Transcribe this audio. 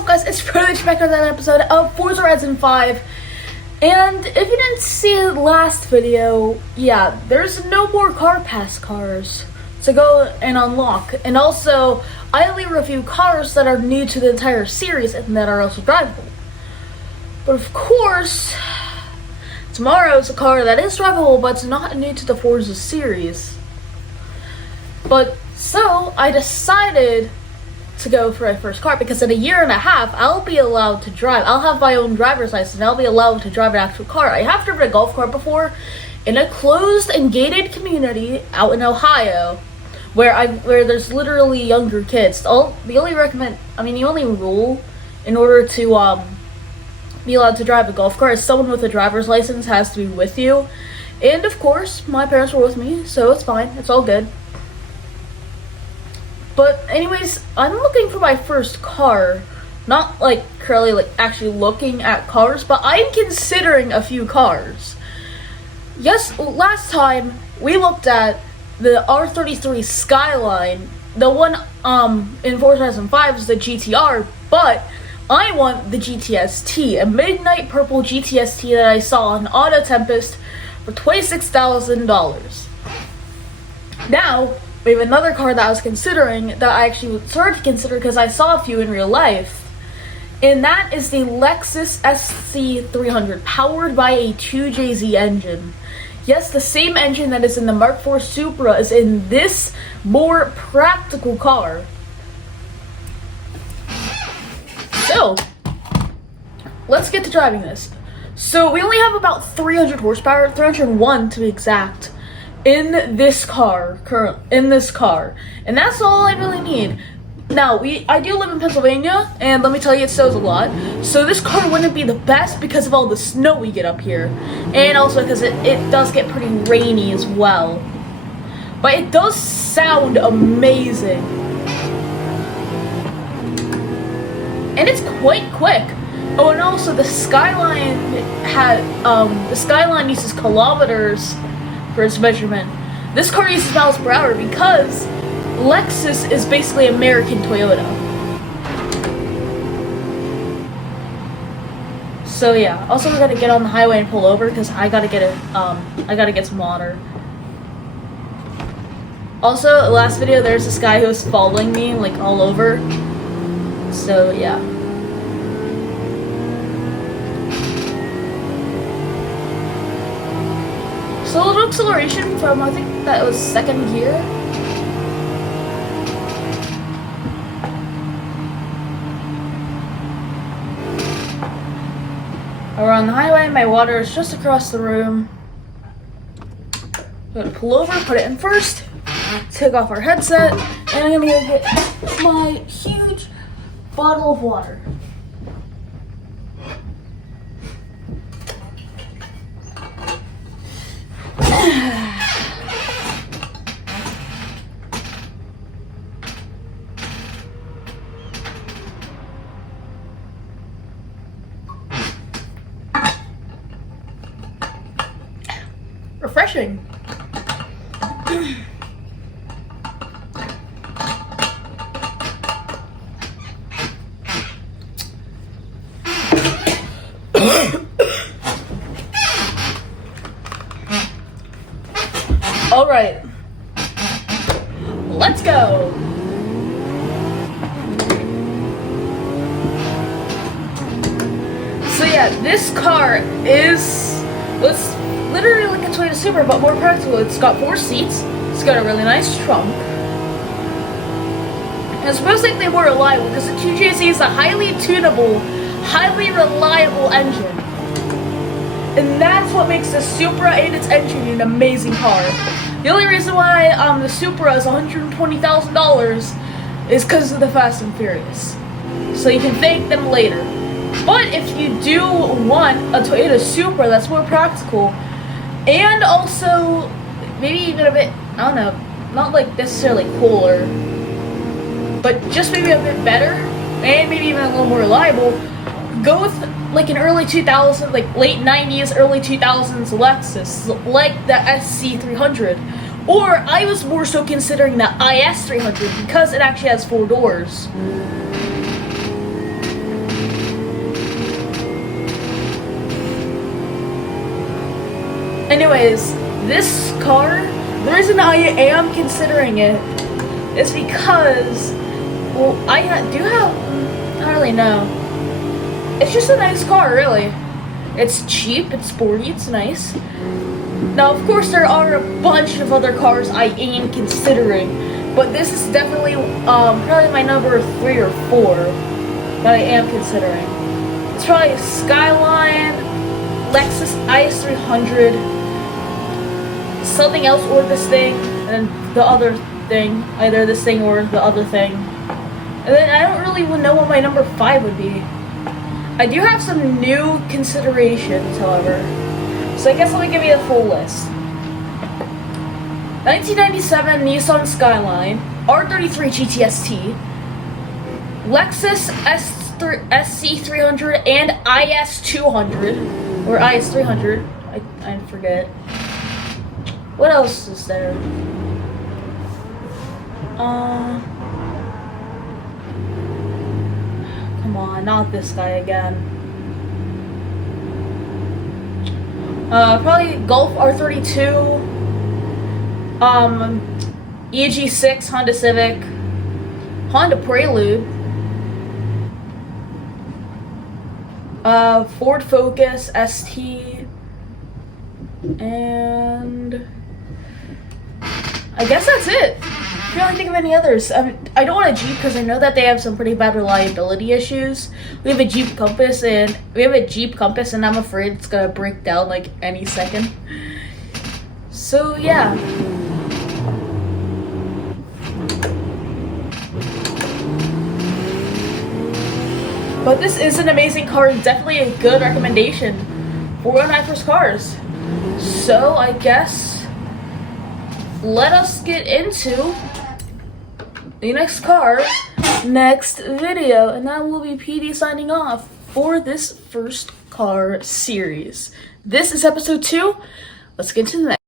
up guys, it's Privilege back with another episode of Forza Horizon 5. And if you didn't see the last video, yeah, there's no more car pass cars to go and unlock. And also, I only review cars that are new to the entire series and that are also drivable. But of course, tomorrow's a car that is drivable but it's not new to the Forza series. But so, I decided to go for my first car because in a year and a half I'll be allowed to drive. I'll have my own driver's license and I'll be allowed to drive an actual car. I have driven a golf cart before in a closed and gated community out in Ohio where there's literally younger kids. The only rule in order to be allowed to drive a golf cart is someone with a driver's license has to be with you. And of course, my parents were with me, so it's fine. It's all good. But anyways, I'm looking for my first car. Not like currently like actually looking at cars, but I'm considering a few cars. Yes, last time we looked at the R33 Skyline. The one in Forza Horizon 5 is the GTR, but I want the GTS-T, a midnight purple GTS-T that I saw on Auto Tempest for $26,000. Now, we have another car that I was considering, that I actually started to consider because I saw a few in real life. And that is the Lexus SC300, powered by a 2JZ engine. Yes, the same engine that is in the Mark IV Supra is in this more practical car. So, let's get to driving this. So, we only have about 300 horsepower, 301 to be exact, in this car, and that's all I really need. Now, I do live in Pennsylvania, and let me tell you, it snows a lot, so this car wouldn't be the best because of all the snow we get up here, and also because it does get pretty rainy as well. But it does sound amazing, and it's quite quick. Oh, and also the Skyline uses kilometers for its measurement. This car uses miles per hour because Lexus is basically American Toyota. So yeah. Also, we gotta get on the highway and pull over because I gotta get some water. Also, last video there's this guy who was following me like all over. So yeah. So a little acceleration from, I think that was second gear. We're on the highway, my water is just across the room. I'm gonna pull over, put it in first, take off our headset, and I'm gonna go get my huge bottle of water. Refreshing. All right, let's go. So yeah, this car is literally like a Toyota Supra, but more practical. It's got 4 seats. It's got a really nice trunk. And it's supposedly they more reliable because the 2JZ is a highly tunable, highly reliable engine. And that's what makes the Supra and its engine an amazing car. The only reason why the Supra is $120,000 is because of the Fast and Furious. So you can thank them later. But if you do want a Toyota Supra that's more practical, and also maybe even a bit, I don't know, not like necessarily cooler, but just maybe a bit better, and maybe even a little more reliable, go with like an early 2000s, like late 90s, early 2000s Lexus, like the SC300. Or I was more so considering the IS300 because it actually has 4 doors. Anyways, this car, the reason I am considering it is because, well, I don't really know. It's just a nice car, really. It's cheap, it's sporty, it's nice. Now, of course, there are a bunch of other cars I am considering, but this is definitely probably my number 3 or 4 that I am considering. It's probably Skyline, Lexus IS300, something else or this thing, and then the other thing, either this thing or the other thing. And then I don't really know what my number 5 would be. I do have some new considerations, however. So I guess let me give you a full list. 1997 Nissan Skyline, R33 GTST, Lexus SC300 and IS200, or IS300, I forget. What else is there? Come on, not this guy again. Probably Golf R32, EG6 Honda Civic, Honda Prelude, Ford Focus ST, and I guess that's it. I can't really think of any others. I don't want a Jeep because I know that they have some pretty bad reliability issues. We have a Jeep Compass and I'm afraid it's gonna break down like any second. So yeah. But this is an amazing car and definitely a good recommendation for one of my first cars. So I guess let us get into the next car, next video, and that will be PD signing off for this first car series. This is episode 2. Let's get into the next.